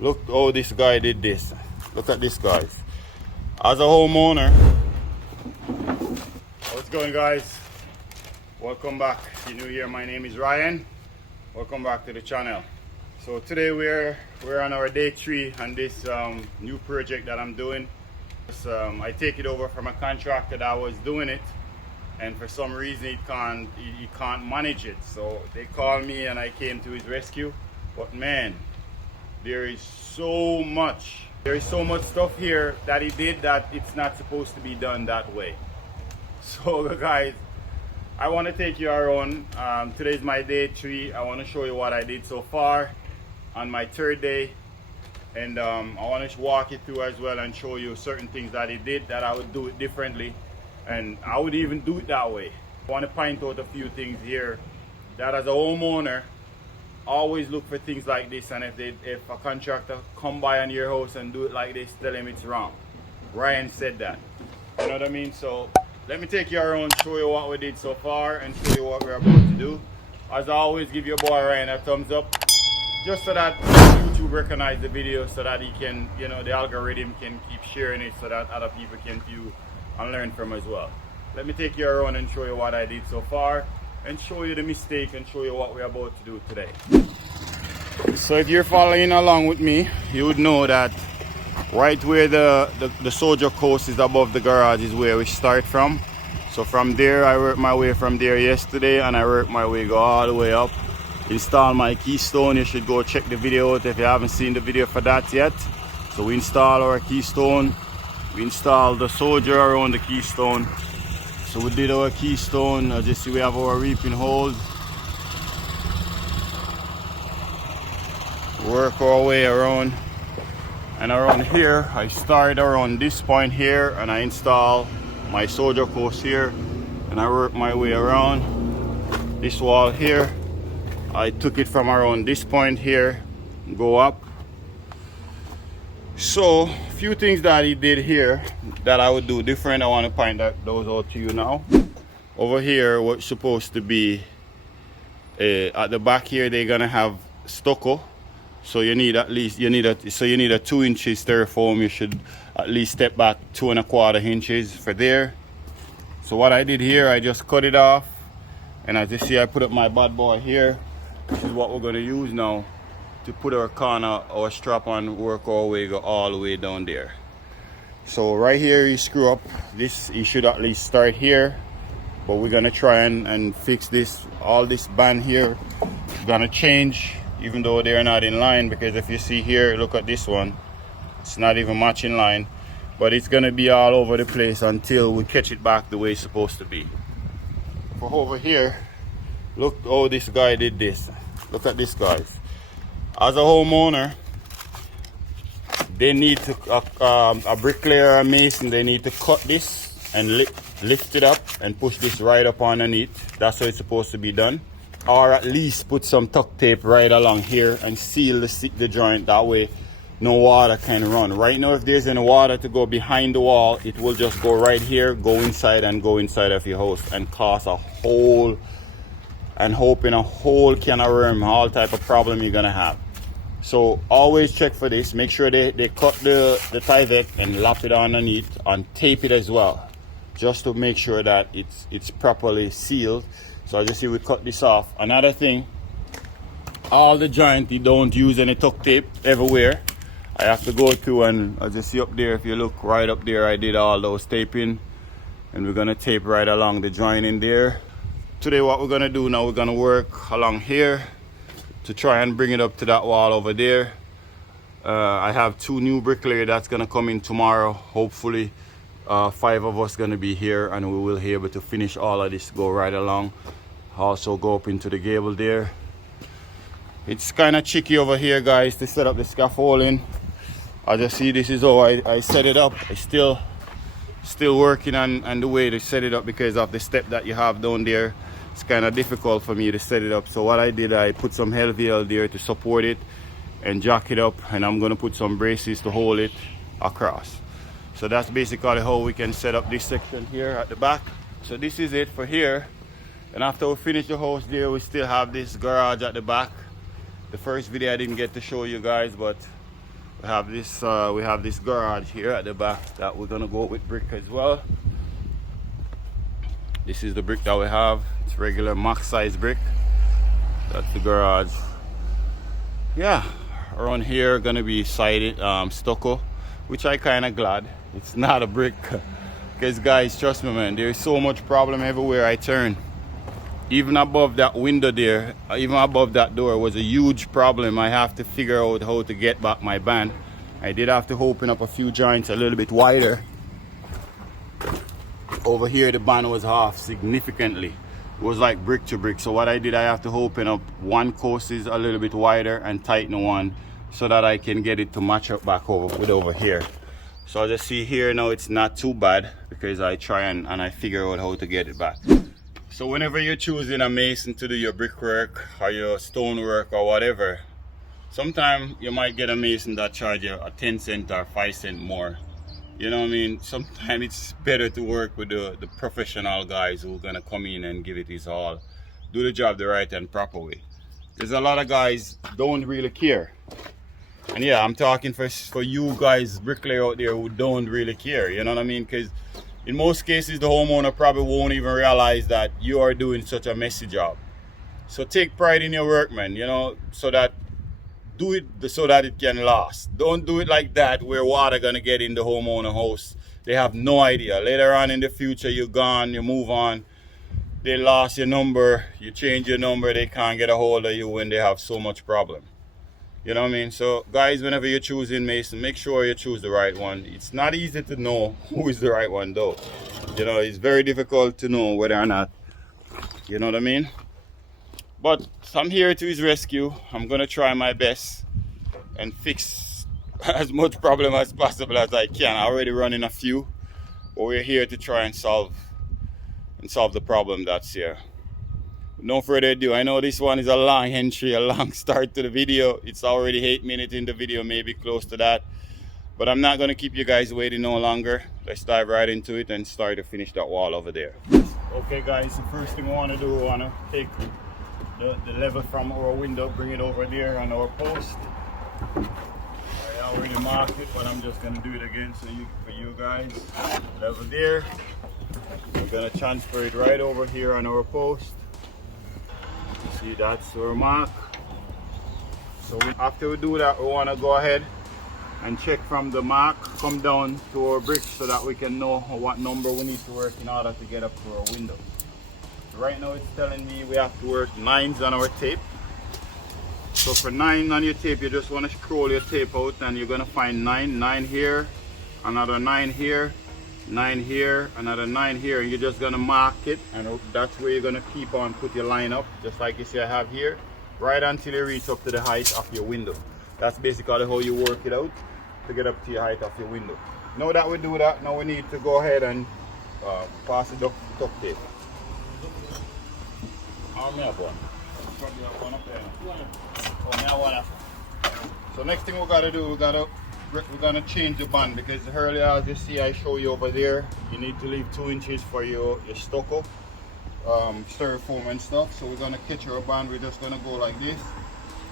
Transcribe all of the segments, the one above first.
Look how this guy did this. Look at this, guys. As a homeowner, how's it going, guys? Welcome back. If you're new here, my name is Ryan. Welcome back to the channel. So today we're on our day 3 on this new project that I'm doing. I take it over from a contractor that was doing it, and for some reason he can't manage it. So they called me and I came to his rescue. But man, there is so much stuff here that he did that it's not supposed to be done that way. So guys, I want to take you around. Today's my day 3. I want to show you what I did so far on my 3rd day, and I want to walk it through as well and show you certain things that he did that I would do it differently, and I would even do it that way. I want to point out a few things here that as a homeowner, always look for things like this, and if a contractor come by on your house and do it like this, tell him it's wrong. Ryan said that. You know what I mean? So let me take you around, show you what we did so far and show you what we're about to do. As always, give your boy Ryan a thumbs up, just so that YouTube recognize the video, so that he can, you know, the algorithm can keep sharing it so that other people can view and learn from as well. Let me take you around and show you what I did so far, and show you the mistake and show you what we're about to do today. So if you're following along with me, you would know that right where the soldier coast is above the garage is where we start from. So from there, I worked my way from there yesterday, and I worked my way, go all the way up, install my keystone. You should go check the video out if you haven't seen the video for that yet. So we install our keystone, we install the soldier around the keystone. So we did our keystone. As you see, we have our reaping holes. Work our way around, and around here I start around this point here, and I install my soldier post here, and I work my way around this wall here. I took it from around this point here, go up. So a few things that he did here that I would do different, I want to point those out to you now. Over here, what's supposed to be at the back here, they're gonna have stucco. So you need at least, you need a 2 inches styrofoam. You should at least step back 2¼ inches for there. So what I did here, I just cut it off, and as you see, I put up my bad boy here. This is what we're going to use now to put our corner, our strap on, work our way, go all the way down there. So right here, you screw up this. You should at least start here, but we're going to try and fix this. All this band here is going to change, even though they're not in line, because if you see here, look at this one, it's not even matching line, but it's gonna be all over the place until we catch it back the way it's supposed to be. For over here, look how this guy did this. Look at this, guys. As a homeowner, they need to a bricklayer or a mason, they need to cut this and lift it up and push this right up underneath. That's how it's supposed to be done. Or at least put some tuck tape right along here and seal the joint. That way no water can run. Right now, if there's any water to go behind the wall, it will just go right here, go inside of your house and cause a hole, and hoping a whole can of worm, all type of problem you're gonna have. So always check for this. Make sure they cut the Tyvek and lap it underneath and tape it as well, just to make sure that it's properly sealed. So as you see, we cut this off. Another thing, all the joint, you don't use any tuck tape everywhere. I have to go through, and as you see up there, if you look right up there, I did all those taping, and we're gonna tape right along the joint in there. Today what we're gonna do now, we're gonna work along here to try and bring it up to that wall over there. I have 2 new bricklayer that's gonna come in tomorrow. Hopefully 5 of us gonna be here, and we will be able to finish all of this, go right along. Also go up into the gable there. It's kind of tricky over here, guys, to set up the scaffolding. As you see, this is how I set it up. I still working on the way to set it up because of the step that you have down there. It's kind of difficult for me to set it up. So what I did, I put some LVL there to support it and jack it up, and I'm gonna put some braces to hold it across. So that's basically how we can set up this section here at the back. So this is it for here. And after we finish the house there, we still have this garage at the back. The first video I didn't get to show you guys, but We have this garage here at the back that we're gonna go with brick as well. This is the brick that we have. It's regular max size brick. That's the garage. Yeah, around here gonna be sided stucco, which I kind of glad it's not a brick, because guys, trust me man, there's so much problem everywhere I turn. Even above that window there, even above that door was a huge problem. I have to figure out how to get back my band. I did have to open up a few joints a little bit wider. Over here the band was off significantly. It was like brick to brick. So what I did, I have to open up one course is a little bit wider and tighten one so that I can get it to match up back over here. So as you see here now, it's not too bad because I try and I figure out how to get it back. So whenever you're choosing a mason to do your brickwork or your stonework or whatever, sometimes you might get a mason that charge you a 10 cent or 5 cent more. You know what I mean? Sometimes it's better to work with the professional guys who are gonna come in and give it his all, do the job the right and proper way. There's a lot of guys don't really care. And yeah, I'm talking for you guys, bricklayer out there who don't really care, you know what I mean? Because in most cases, the homeowner probably won't even realize that you are doing such a messy job. So take pride in your work, man, you know, do it so that it can last. Don't do it like that where water gonna get in the homeowner house. They have no idea. Later on in the future, you're gone, you move on. They lost your number, you change your number, they can't get a hold of you when they have so much problem. You know what I mean? So guys, whenever you're choosing mason, make sure you choose the right one. It's not easy to know who is the right one though. You know, it's very difficult to know whether or not, you know what I mean? But I'm here to his rescue. I'm gonna try my best and fix as much problem as possible as I can. I already running a few, but we're here to try and solve the problem that's here. No further ado, I know this one is a long entry, a long start to the video. It's already 8 minutes in the video, maybe close to that. But I'm not gonna keep you guys waiting no longer. Let's dive right into it and start to finish that wall over there. Okay guys, the first thing we wanna do, we wanna take the level from our window, bring it over there on our post. I already marked it, but I'm just gonna do it again for you guys. Level there. We're gonna transfer it right over here on our post. See, that's our mark. So after we do that, we want to go ahead and check from the mark, come down to our bricks so that we can know what number we need to work in order to get up to our window. So right now it's telling me we have to work 9s on our tape. So for 9 on your tape, you just want to scroll your tape out and you're going to find 9 here, another 9 here, 9 here, another 9 here, and you're just gonna mark it, and that's where you're gonna keep on put your line up, just like you see I have here, right until you reach up to the height of your window. That's basically how you work it out to get up to your height of your window. Now that we do that, now we need to go ahead and pass the duct tape. I have one. Probably have one up there. Oh, I have one. So next thing we gotta do, we're gonna change the band, because earlier, as you see, I show you over there, you need to leave 2 inches for your stucco, styrofoam and stuff. So we're gonna catch our band. We're just gonna go like this.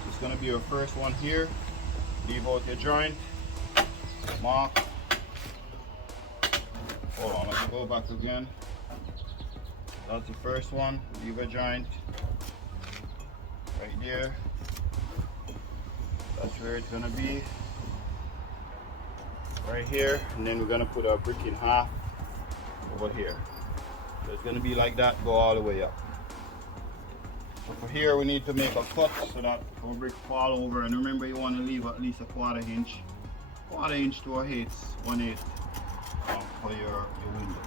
It's gonna be our first one here. Leave out your joint, mark. Hold on, let's go back again. That's the first one. Leave a joint right there. That's where it's gonna be. Right here, and then we're gonna put our brick in half over here. So it's gonna be like that, go all the way up. So for here we need to make a cut so that our brick fall over, and remember you want to leave at least a quarter inch to a 1/8 for your window.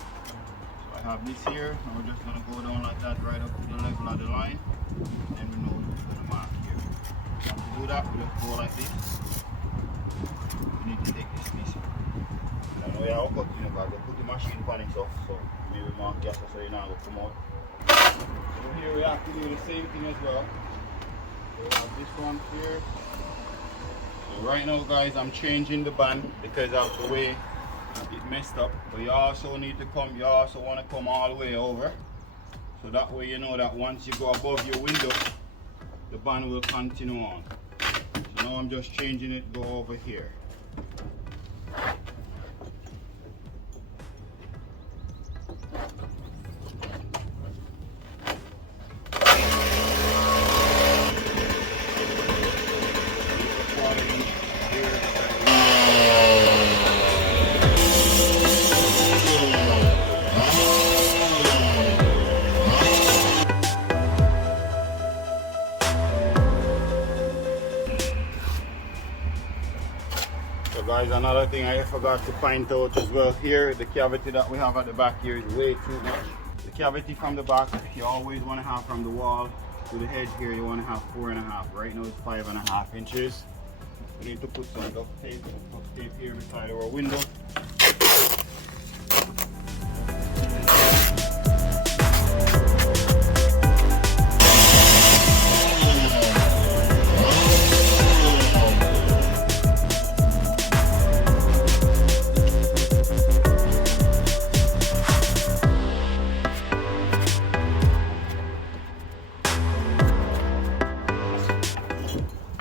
So I have this here, and we're just gonna go down like that right up to the level of the line, and we know we're gonna mark here. So to do that, we just go like this. We need to take this piece. I know you have cut in the bag, put the machine on it so maybe mark yes so you know come out. So here we have to do the same thing as well. So we have this one here. So right now guys, I'm changing the band because of the way it messed up. But you also need to come, you also want to come all the way over. So that way you know that once you go above your window, the band will continue on. So Now I'm just changing it, go over here. So guys, another thing I forgot to point out as well here, the cavity that we have at the back here is way too much. The cavity from the back, you always want to have from the wall to the edge here, you want to have 4.5. Right now it's 5.5 inches. We need to put some duct tape here beside our window.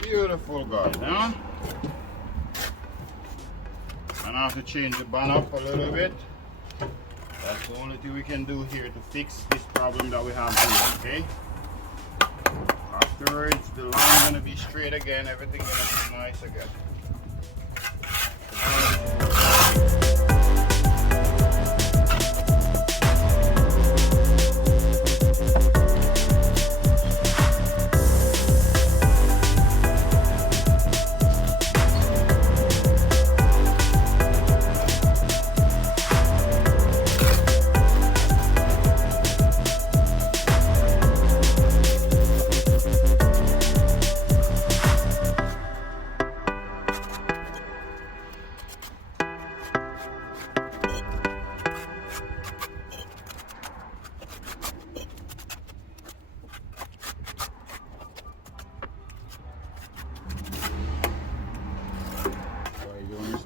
Beautiful guys, huh? And I have to change the band up a little bit. That's the only thing we can do here to fix this problem that we have here, okay? Afterwards, the line's gonna be straight again, everything's gonna be nice again.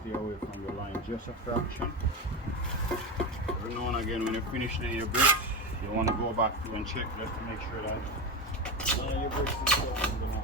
Stay away from your line just a fraction. Every now and again when you finish your bricks, you want to go back through and check just to make sure that none of your bricks is still on the line.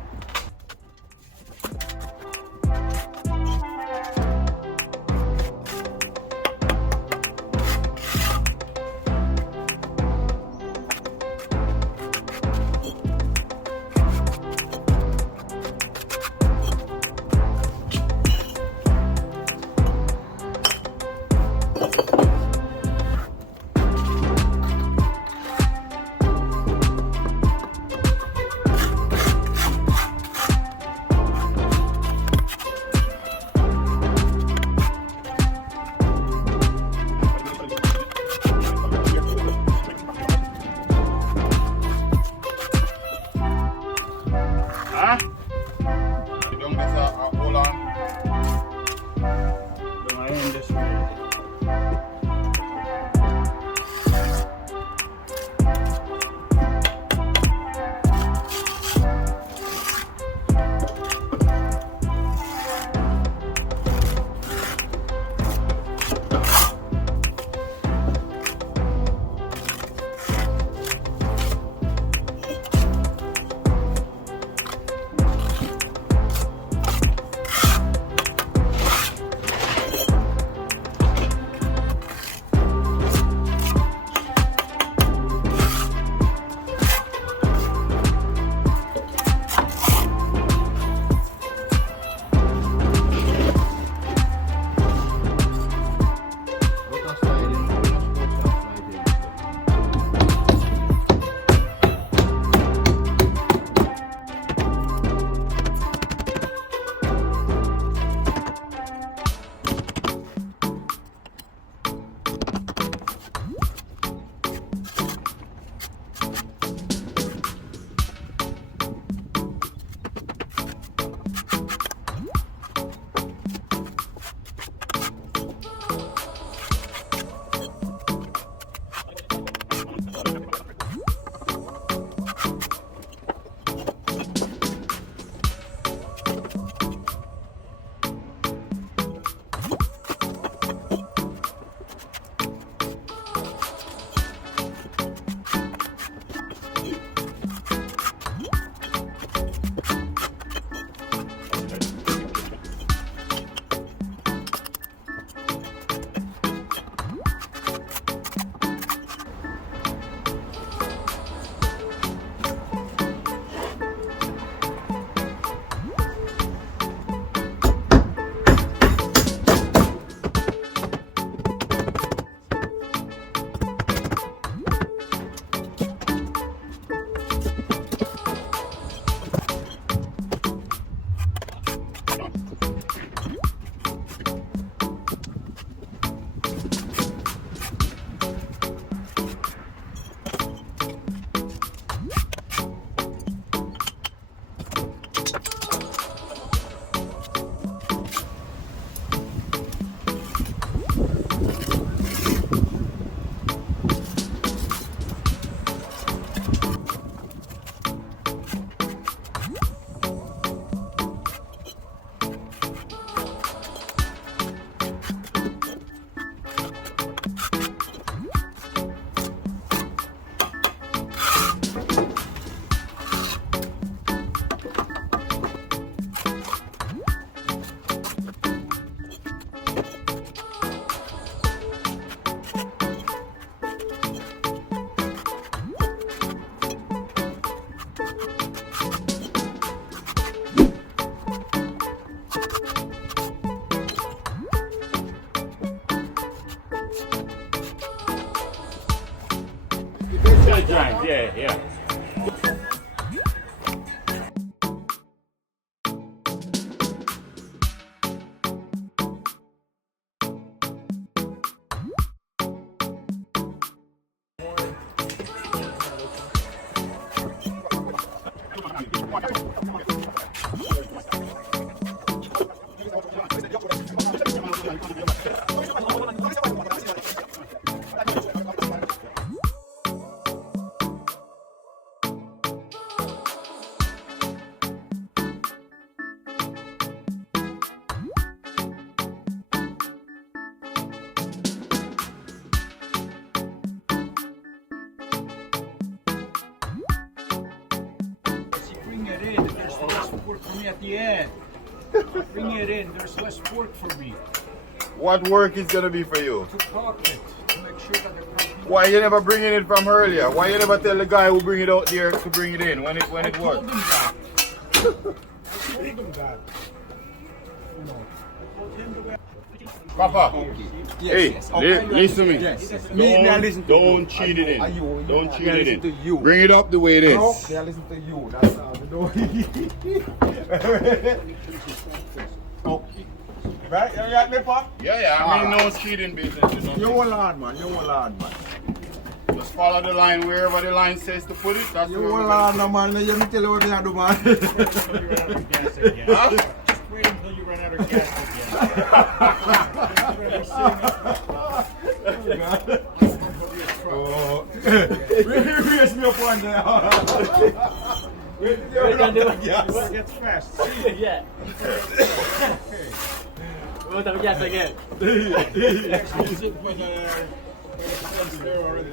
Yeah, yeah. Bring it in. There's less work for me at the end. Bring it in. There's less work for me. What work is gonna be for you? To caulk it. To make sure that the concrete. Why you never bring it in from earlier? Why you never tell the guy who bring it out there to bring it in when it I told works? him that. I told him that. You know. I told him the way. Papa, hey, listen to me. Yes. Me I listen to Don't you. cheat it in. You. Don't cheat Me I it listen to in. you. Bring it up the way it is. No, me I listen to you. That's how we do it. Okay. Right? You got me, Pop? Yeah, I mean no cheating business. You know. You hold on, man. You hold on, man. Just follow the line wherever the line says to put it. That's You where hold we're on, no, man. You me tell you what I do, man. Huh? Just wait until you run out of gas again. Oh. Raise me up one there. Wait till you run out of gas. It gets fast. Yeah. We'll have a guess again. Sit for the there already.